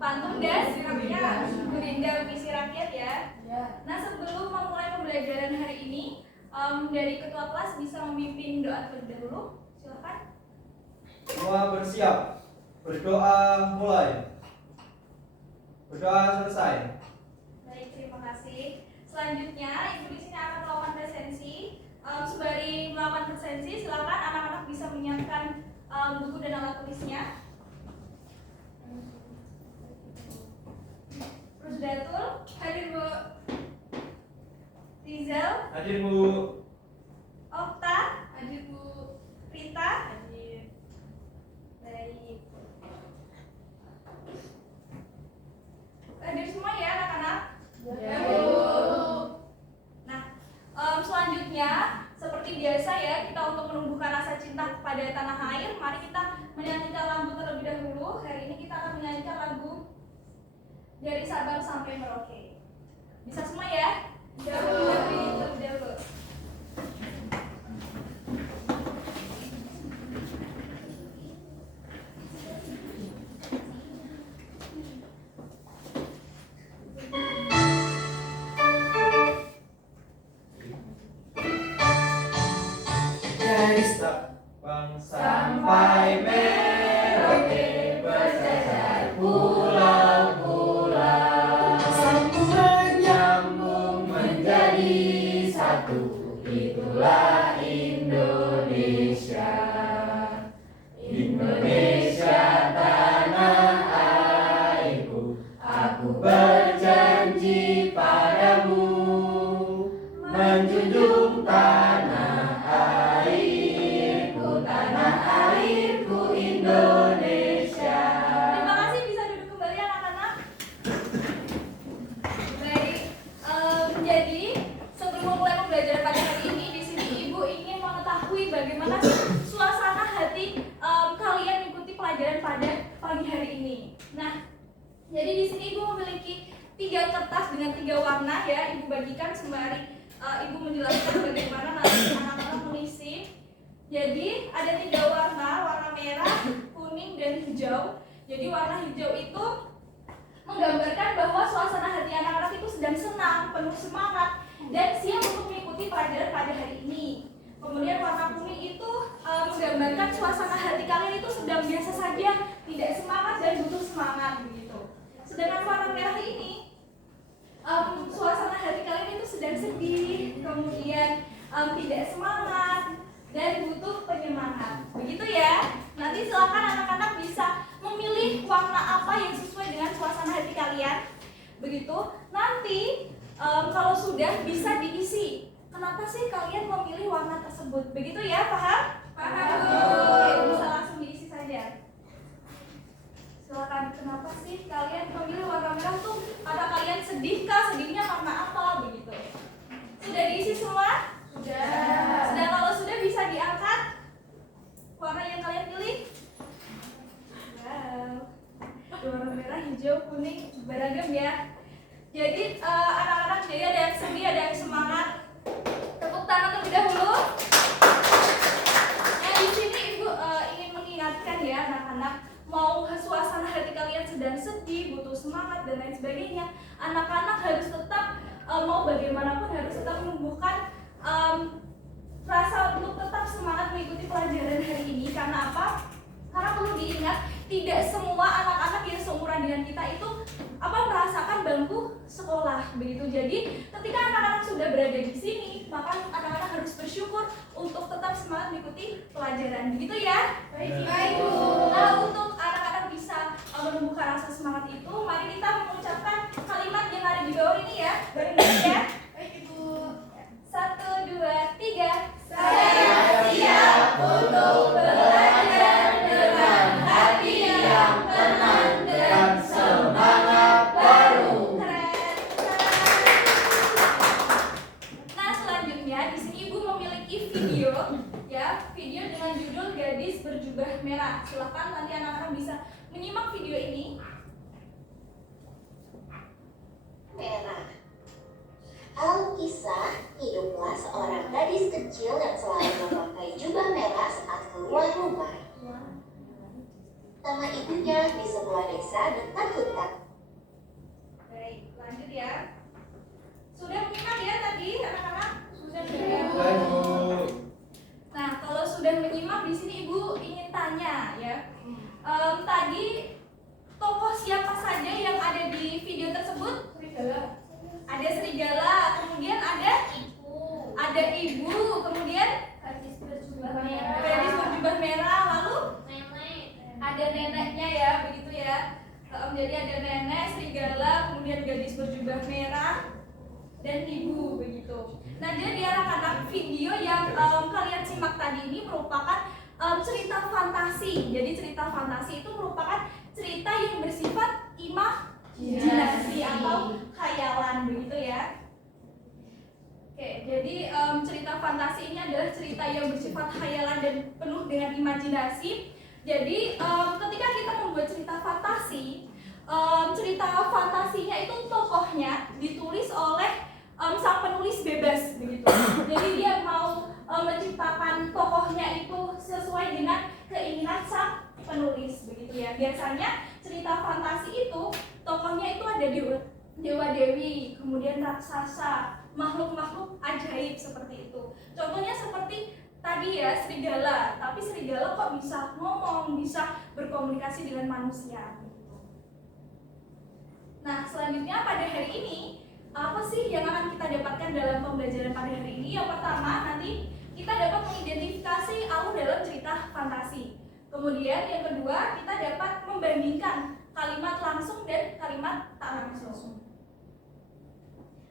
pantun dan Gurindam Visi Rakyat ya. Nah, sebelum memulai pembelajaran hari ini, dari ketua kelas bisa memimpin doa terlebih dahulu. Silakan. Semua bersiap. Berdoa mulai. Berdoa selesai. Baik, terima kasih. Selanjutnya, Ibu di sini akan melakukan presensi. Sembari melakukan presensi, silakan anak-anak bisa menyiapkan buku dan alat tulisnya. Rusdatul, hadir Bu. Rizal, Hadir Bu. Okta, hadir Bu. Rita, hadir. Baik. Hadir semua ya anak-anak? Ya, Bu. Nah, selanjutnya seperti biasa ya, kita untuk menumbuhkan rasa cinta kepada tanah air, mari kita menyanyikan lagu terlebih dahulu. Hari ini kita akan menyanyikan lagu Dari Sabang Sampai Merauke. Bisa semua ya? Terlebih dahulu. Dari Sabang sampai Merauke berjajar pulau-pulau, semua nyambung menjadi satu. Itulah Indonesia. Indonesia tanah airku, aku berjanji padamu menjunjung tanah airku Indonesia. Terima kasih, bisa duduk kembali anak-anak. Baik, jadi sebelum memulai pembelajaran pada hari ini, di sini Ibu ingin mengetahui bagaimana suasana hati kalian mengikuti pelajaran pada pagi hari ini. Nah, jadi di sini Ibu memiliki 3 kertas dengan 3 warna ya. Ibu bagikan sembari Ibu menjelaskan bagaimana nanti anak-anak mengisi. Jadi ada 3 warna, warna merah, kuning, dan hijau. Jadi warna hijau itu menggambarkan bahwa suasana hati anak-anak itu sedang senang, penuh semangat, dan siap untuk mengikuti pelajaran pada hari ini. Kemudian warna kuning itu menggambarkan suasana hati kalian itu sedang biasa saja, tidak semangat dan butuh semangat begitu. Sedangkan warna merah ini suasana hati kalian itu sedang sedih, kemudian tidak semangat dan butuh penyemangat. Begitu ya. Nanti silakan anak-anak bisa memilih warna apa yang sesuai dengan suasana hati kalian. Begitu. Nanti kalau sudah bisa diisi. Kenapa sih kalian memilih warna tersebut? Begitu ya, paham? Paham. Oke, bisa langsung diisi saja. Silakan, kenapa sih kalian memilih warna merah tuh? Karena kalian sedih kah? Sedihnya karena apa? Begitu. Sudah diisi semua? Sudah. Sudah, kalau sudah bisa diangkat warna yang kalian pilih. Wow. Warna merah, hijau, kuning, beragam ya. Jadi anak-anak, jadi ada yang sedih, ada yang semangat. Tepuk tangan terlebih dahulu. Nah, di sini Ibu ingin mengingatkan ya anak-anak, mau suasana hati kalian sedang sedih, butuh semangat dan lain sebagainya, anak-anak harus tetap mau bagaimanapun harus tetap menumbuhkan rasa untuk tetap semangat mengikuti pelajaran hari ini. Karena apa? Karena perlu diingat, tidak semua anak-anak yang seumuran dengan kita itu merasakan bangku sekolah begitu. Jadi ketika anak-anak sudah berada di sini, maka anak-anak harus bersyukur untuk tetap semangat mengikuti pelajaran. Begitu ya? Baik. Nah, untuk anak-anak bisa menumbuhkan rasa semangat itu, mari kita mengucapkan kalimat yang ada di bawah ini ya. Bareng-bareng ya. Baik, Ibu. 1, 2, 3. Saya siap untuk belajar dengan hati yang tenang dan semangat baru. Keren. Nah, selanjutnya di sini Ibu memiliki video ya, video dengan judul Gadis Berjubah Merah. Silakan nanti anak-anak bisa menyimak video ini. Merah. Alkisah, hiduplah seorang gadis kecil yang selalu memakai jubah merah saat keluar rumah. Nama ibunya di sebuah desa dekat hutan. serigala, kemudian ada ibu, kemudian Gadis berjubah merah. gadis berjubah merah, lalu Nenek. ada neneknya ya, begitu ya. Jadi ada nenek, serigala, kemudian gadis berjubah merah, dan ibu, begitu. Nah, jadi anak-anak, video yang kalian simak tadi ini merupakan cerita fantasi. Jadi cerita fantasi itu merupakan cerita yang bersifat imajinasi atau khayalan, begitu ya. Oke, jadi cerita fantasi ini adalah cerita yang bersifat khayalan dan penuh dengan imajinasi. Jadi ketika kita membuat cerita fantasi, cerita fantasinya itu tokohnya ditulis oleh sang penulis bebas, begitu. Jadi dia mau menciptakan tokohnya itu sesuai dengan keinginan sang penulis, begitu ya. Biasanya cerita fantasi itu tokohnya itu ada dewa dewi, kemudian raksasa, makhluk-makhluk ajaib seperti itu. Contohnya seperti tadi ya, serigala. Tapi serigala kok bisa ngomong, bisa berkomunikasi dengan manusia gitu. Nah, selanjutnya pada hari ini apa sih yang akan kita dapatkan dalam pembelajaran pada hari ini? Yang pertama, nanti kita dapat mengidentifikasi alur dalam cerita fantasi. Kemudian yang kedua, kita dapat membandingkan kalimat langsung dan kalimat tak langsung.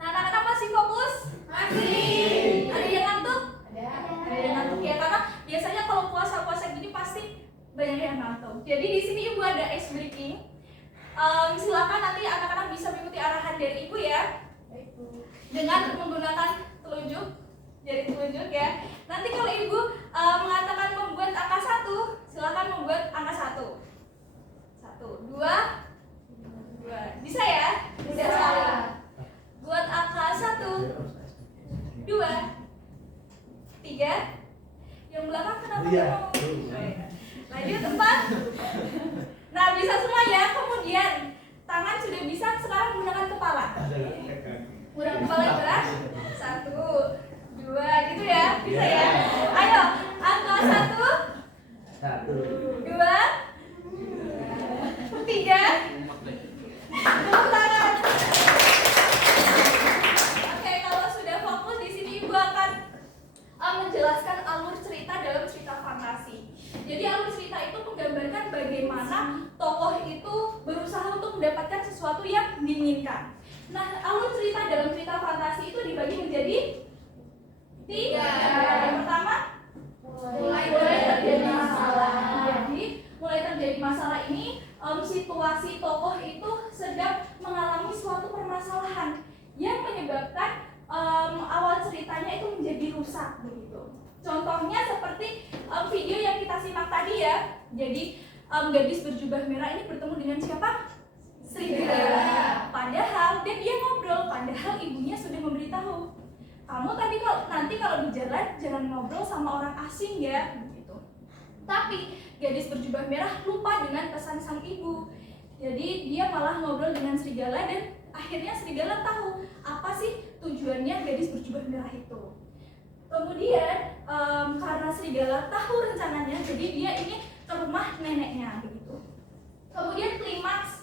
Nah, anak-anak masih fokus? Masih. Ada yang ngantuk? Ada. Ada yang ngantuk ya, karena biasanya kalau puasa-puasa gini pasti banyak yang ngantuk. Jadi di sini ibu ada ice breaking. Silakan nanti anak-anak bisa mengikuti arahan dari ibu ya, dengan menggunakan jari telunjuk ya. Nanti kalau ibu mengatakan membuat angka 1, silakan membuat angka 1. 1, 2, 2. Bisa ya? Bisa sekali. Buat angka 1, 2, 3. Yang belakang kenapa mau? Lanjut 4. Nah, bisa semua ya. Kemudian tangan sudah bisa, sekarang gunakan kepala. Gunakan kepala gerak. 1, 2, gitu ya. Bisa ya. Ayo, angka 1, 2, 3. Tepuk tangan. Oke, kalau sudah fokus di sini ibu akan menjelaskan alur cerita dalam cerita fantasi. Jadi alur cerita itu menggambarkan bagaimana tokoh itu berusaha untuk mendapatkan sesuatu yang diinginkan. Nah, alur cerita dalam cerita fantasi itu dibagi menjadi 3. Yang pertama, mulai terjadi masalah. Jadi mulai terjadi masalah ini, situasi tokoh itu sedang mengalami suatu permasalahan yang menyebabkan awal ceritanya itu menjadi rusak, begitu. Contohnya seperti video yang kita simak tadi ya. Jadi gadis berjubah merah ini bertemu dengan siapa? Serigala. Padahal dan dia ngobrol, padahal ibunya sudah memberitahu, kamu tadi nanti kalau di jalan jangan ngobrol sama orang asing ya, begitu. Tapi gadis berjubah merah lupa dengan pesan sang ibu. Jadi dia malah ngobrol dengan serigala dan akhirnya serigala tahu apa sih tujuannya gadis berjubah merah itu. Kemudian karena serigala tahu rencananya, jadi dia ingin ke rumah neneknya, begitu. Kemudian klimaks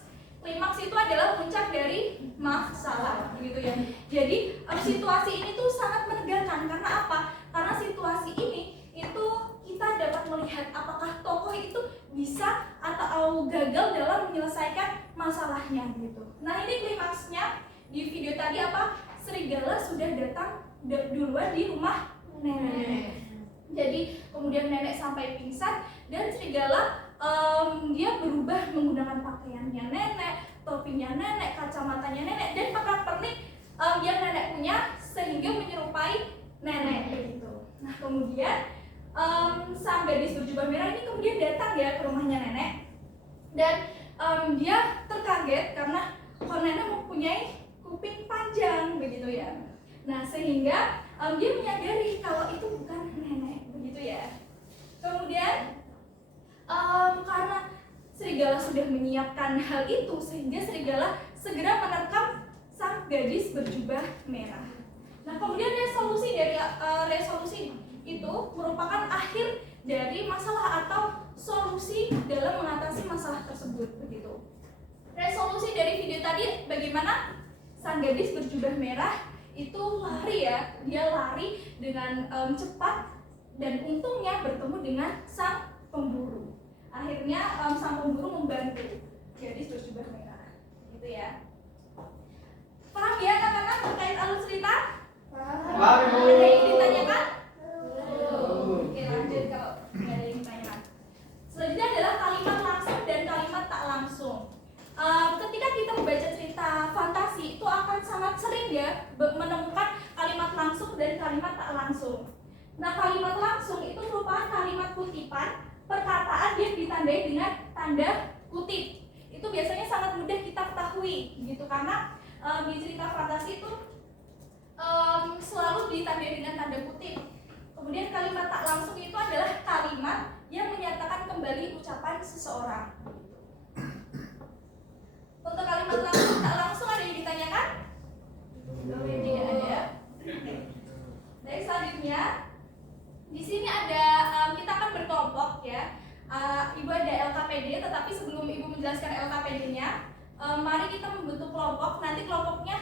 itu adalah puncak dari masalah, begitu ya. Jadi situasi ini tuh sangat menegangkan. Karena apa? Karena situasi ini itu kita dapat melihat apakah tokoh itu bisa atau gagal dalam menyelesaikan masalahnya, gitu. Nah, ini klimaksnya di video tadi apa? Serigala sudah datang duluan di rumah nenek. Jadi kemudian nenek sampai pingsan dan serigala dia berubah menggunakan pakaiannya nenek, topinya nenek, kacamatanya nenek, dan pernak-pernik yang nenek punya sehingga menyerupai nenek, begitu. Nah, kemudian sang gadis berjubah merah ini kemudian datang ya ke rumahnya nenek dan dia terkaget karena nenek mempunyai kuping panjang, begitu ya. Nah, sehingga dia menyadari kalau itu bukan nenek, begitu ya. Kemudian karena serigala sudah menyiapkan hal itu, sehingga serigala segera menerkam sang gadis berjubah merah. Nah, kemudian resolusi itu merupakan akhir dari masalah atau solusi dalam mengatasi masalah tersebut, begitu. Resolusi dari video tadi bagaimana? sang gadis berjubah merah itu lari ya, dia lari dengan cepat dan untungnya bertemu dengan sang pemburu. Akhirnya sang pemburu membantu gadis berjubah merah, gitu ya. Paham ya anak-anak terkait alur cerita? Paham, Bu. Ada yang ditanyakan? Oke, lanjut kalau nggak ada yang ditanyakan. Selanjutnya adalah kalimat langsung dan kalimat tak langsung. Ketika kita membaca cerita fantasi itu akan sangat sering ya menemukan kalimat langsung dan kalimat tak langsung. Nah, kalimat langsung itu merupakan kalimat kutipan perkataan yang ditandai dengan tanda kutip. Itu biasanya sangat mudah kita ketahui gitu karena di cerita fantasi itu selalu ditandai dengan tanda kutip. Kemudian kalimat tak langsung itu adalah kalimat yang menyatakan kembali ucapan seseorang. Untuk kalimat langsung tak langsung ada yang ditanyakan? Tidak ada. Baik, selanjutnya di sini ada kita akan berkelompok ya. Ibu ada LKPD, tetapi sebelum Ibu menjelaskan LKPD-nya, mari kita membentuk kelompok. Nanti kelompoknya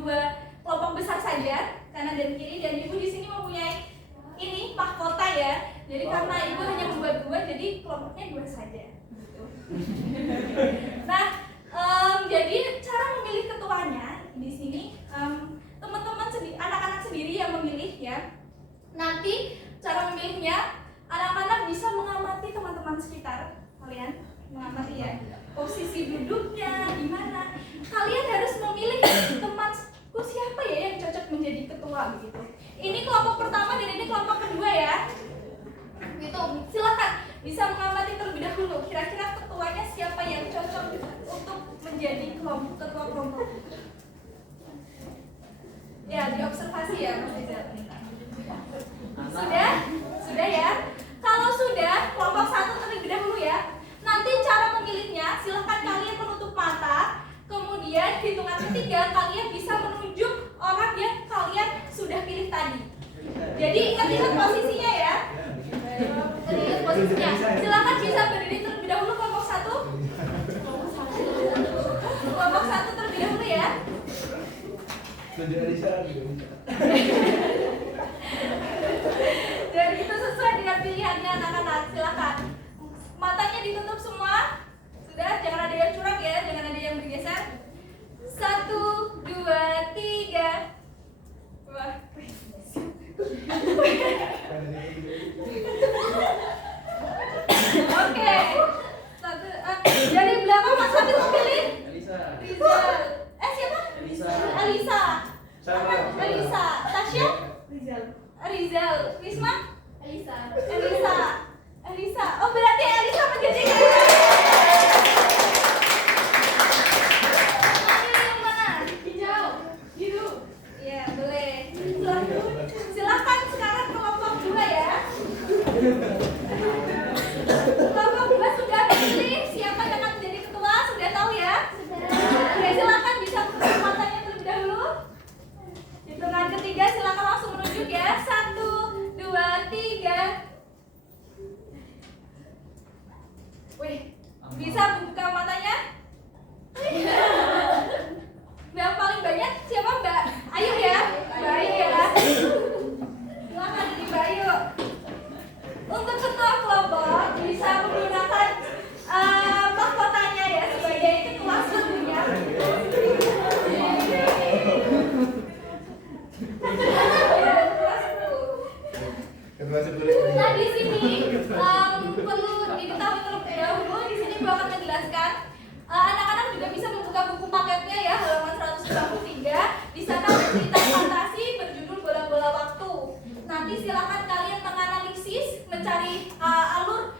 dua kelompok besar saja, kanan dan kiri. Dan Ibu di sini mempunyai ini mahkota ya. Jadi karena Ibu hanya membuat dua, jadi kelompoknya dua saja. Gitu. Nah, jadi cara memilih ketuanya di sini teman-teman anak-anak sendiri yang memilih ya. Nanti cara memilihnya anak-anak bisa mengamati teman-teman sekitar kalian, mengamati ya posisi duduknya di mana. Kalian harus memilih temanku siapa ya yang cocok menjadi ketua begitu. Ini kelompok pertama dan ini kelompok kedua ya. Gitu, silakan bisa mengamati terlebih dahulu. Kira-kira ketuanya siapa yang cocok untuk menjadi ketua kelompok. Ya, diobservasi ya Mas Rizal. Sudah ya. Kalau sudah, kelompok satu terlebih dahulu ya. Nanti cara memilihnya, silahkan kalian menutup mata. Kemudian hitungan ketiga kalian bisa menunjuk orang yang kalian sudah pilih tadi. Jadi ingat-ingat posisinya ya. Ingat posisinya. Silahkan bisa berdiri terlebih dahulu kelompok satu. Kelompok satu terlebih dahulu ya. Dan itu sesuai dengan pilihannya anak-anak. Silakan. Matanya ditutup semua. Sudah, jangan ada yang curang ya, jangan ada yang bergeser. 1, 2, 3. Wah. Oke. Dari belakang Mas Habib memilih Rizal. Siapa? Elisa. Elisa. Tasya? Rizal. Wisma? Elisa. Oh, berarti Elisa menjadi yang mana? Hijau. Biru. Iya, boleh. Silakan sekarang kelompok 2 ya. Kelompok 2 sudah pilih siapa yang akan menjadi ketua, sudah tahu ya? Oke, silakan bisa buka matanya terlebih dahulu. Hitungan ketiga silakan langsung menunjuk ya. 1, 2, 3. Wih, bisa buka matanya? Yang paling banyak siapa Mbak Ayu ya? Mbak Ayu ya. Silakan ini Mbak Ayu. Untuk ketua kelompok bisa menggunakan mahkotanya ya sebagai ketua satunya. Nah di sini perlu diketahui terlebih dahulu. Di sini Ibu akan menjelaskan. Anak-anak juga bisa membuka buku paketnya ya, halaman 193. Di sana ada cerita fantasi berjudul Bola-bola Waktu. Nanti silakan kalian menganalisis, mencari alur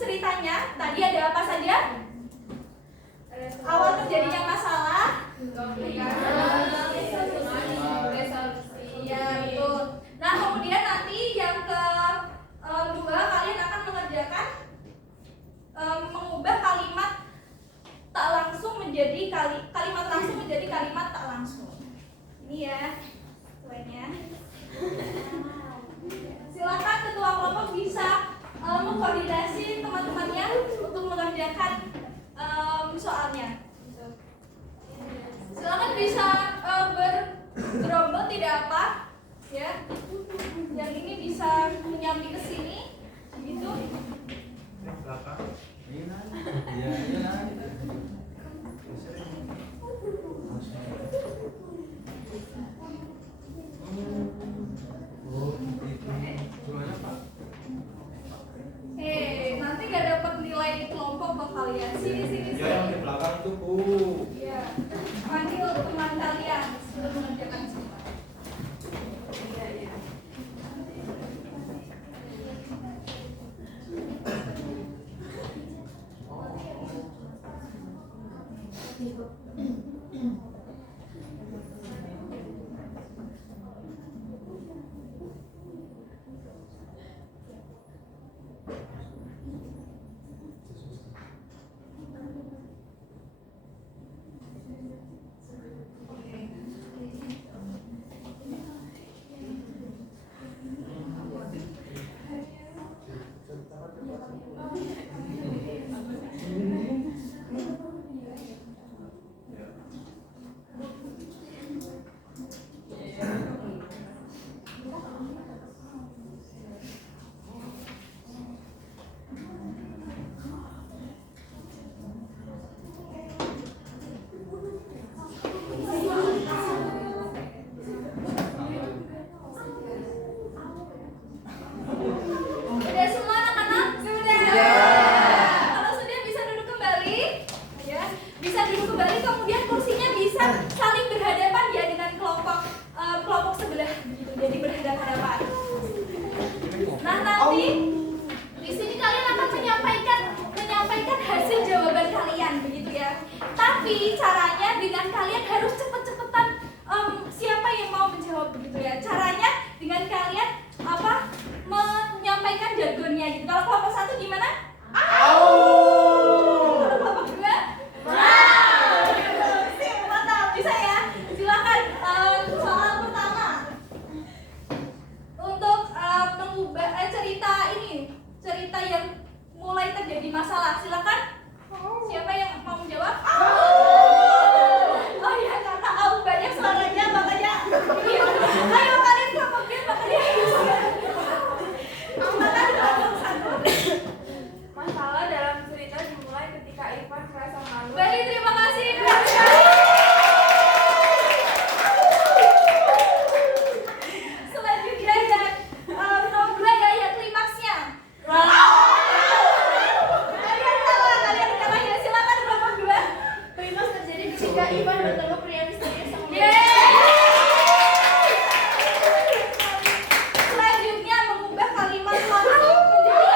ceritanya. Tadi ada apa saja? Awal terjadinya masalah, ya betul. Nah kemudian nanti yang kedua kalian akan mengerjakan mengubah kalimat tak langsung menjadi kalimat langsung menjadi kalimat tak langsung. Ini ya tuanya. Silakan ketua kelompok bisa mengkoordinasi teman-temannya untuk mengerjakan soalnya. Silakan sini Ya yang di belakang itu Bu. Ya, panggil teman kalian sebelum mengerjakan semua. Iya, iya. Sudah semua anak-anak? Sudah. Kalau sudah bisa duduk kembali, ya. Bisa duduk kembali, kemudian kursinya bisa saling berhadapan ya dengan kelompok sebelah begitu. Jadi berhadapan-hadapan. Nah, nanti di sini kalian akan menyampaikan hasil jawaban kalian begitu ya. Tapi caranya dengan kalian harus cepet-cepetan siapa yang mau menjawab begitu ya. Caranya dengan kalian menyampaikan jargonnya gitu. Kalau kelompok satu gimana? Kalau kelompok dua? Mantap, bisa ya? Silakan soal pertama. Untuk mengubah cerita yang mulai terjadi masalah. Silakan. Siapa yang mau menjawab? Oh ya, karena banyak suaranya makanya. Ayo kalian kelompok B makanya. Masalah dalam cerita dimulai ketika Ivan merasa malu. Baik, terima kasih. Selanjutnya ya, nomor 2 ya klimaksnya. Kalian kalah ya, silakan nomor 2. Klimaks terjadi ketika Ivan bertemu pria misterius yang Selanjutnya mengubah kalimat langsung menjadi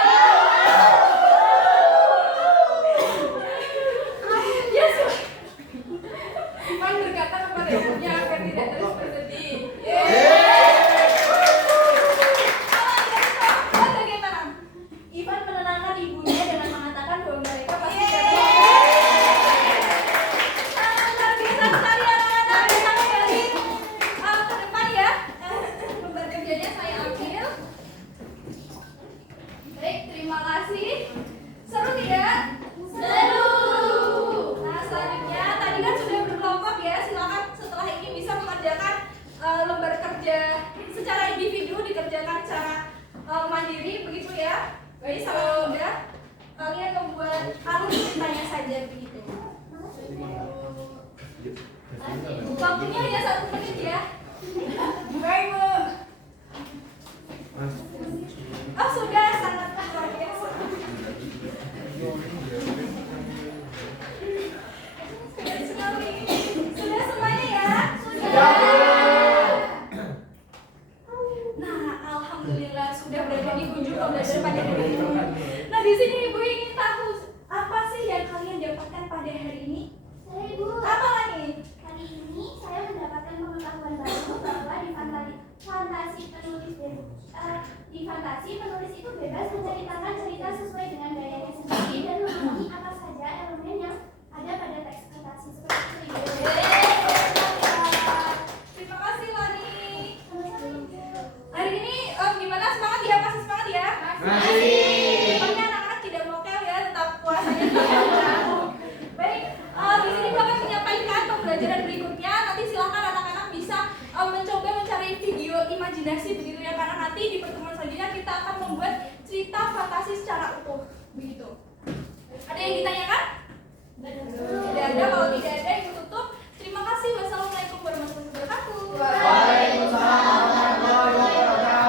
yes. Ivan berkata kepada ibunya agar tidak terus bersedih. Bagaimana? Ivan menenangkan ibunya dengan mengatakan bahwa mereka pasti Luar biasa sekali anak-anak. Bisa kembali ke depan ya. Lembar kerjanya saya ambil. Baik, terima kasih. Seru tidak? Seru. Nah, selanjutnya tadi kan sudah berkelompok ya. Silakan setelah ini bisa mengerjakan lembar kerja secara individu, dikerjakan secara mandiri begitu ya. Jadi sangat mudah. Kalian membuat alur ceritanya saja begitu. Waktunya hanya 1 menit ya. Baik, Bu. Oh, sudah sangat luar biasa. Sudah sekali. Sudah semuanya ya? Sudah. Nah, alhamdulillah sudah berada di ujung pembelajaran pada hari ini. Nah, di sini Ibu ingin tahu apa sih yang kalian dapatkan pada hari ini? Saya Ibu, Apa lagi? hari ini saya mendapatkan pengetahuan baru bahwa di fantasi penulis itu bebas menceritakan cerita sesuai dengan gayanya sendiri dan memahami apa saja elemen yang ada pada teks fantasi seperti itu. Terima kasih Lani. Sama-sama, Ibu. Hari ini gimana, semangat ya? Masih semangat ya? Masih. Pokoknya anak-anak tidak mokel ya, tetap puasanya dijaga. Baik, di sini Bapak akan menyampaikan pembelajaran berikutnya. Nanti silakan anak-anak bisa mencoba mencari video imajinasi begitu ya, karena nanti di pertemuan selanjutnya kita akan membuat cerita fantasi secara utuh begitu. Ada yang ditanyakan?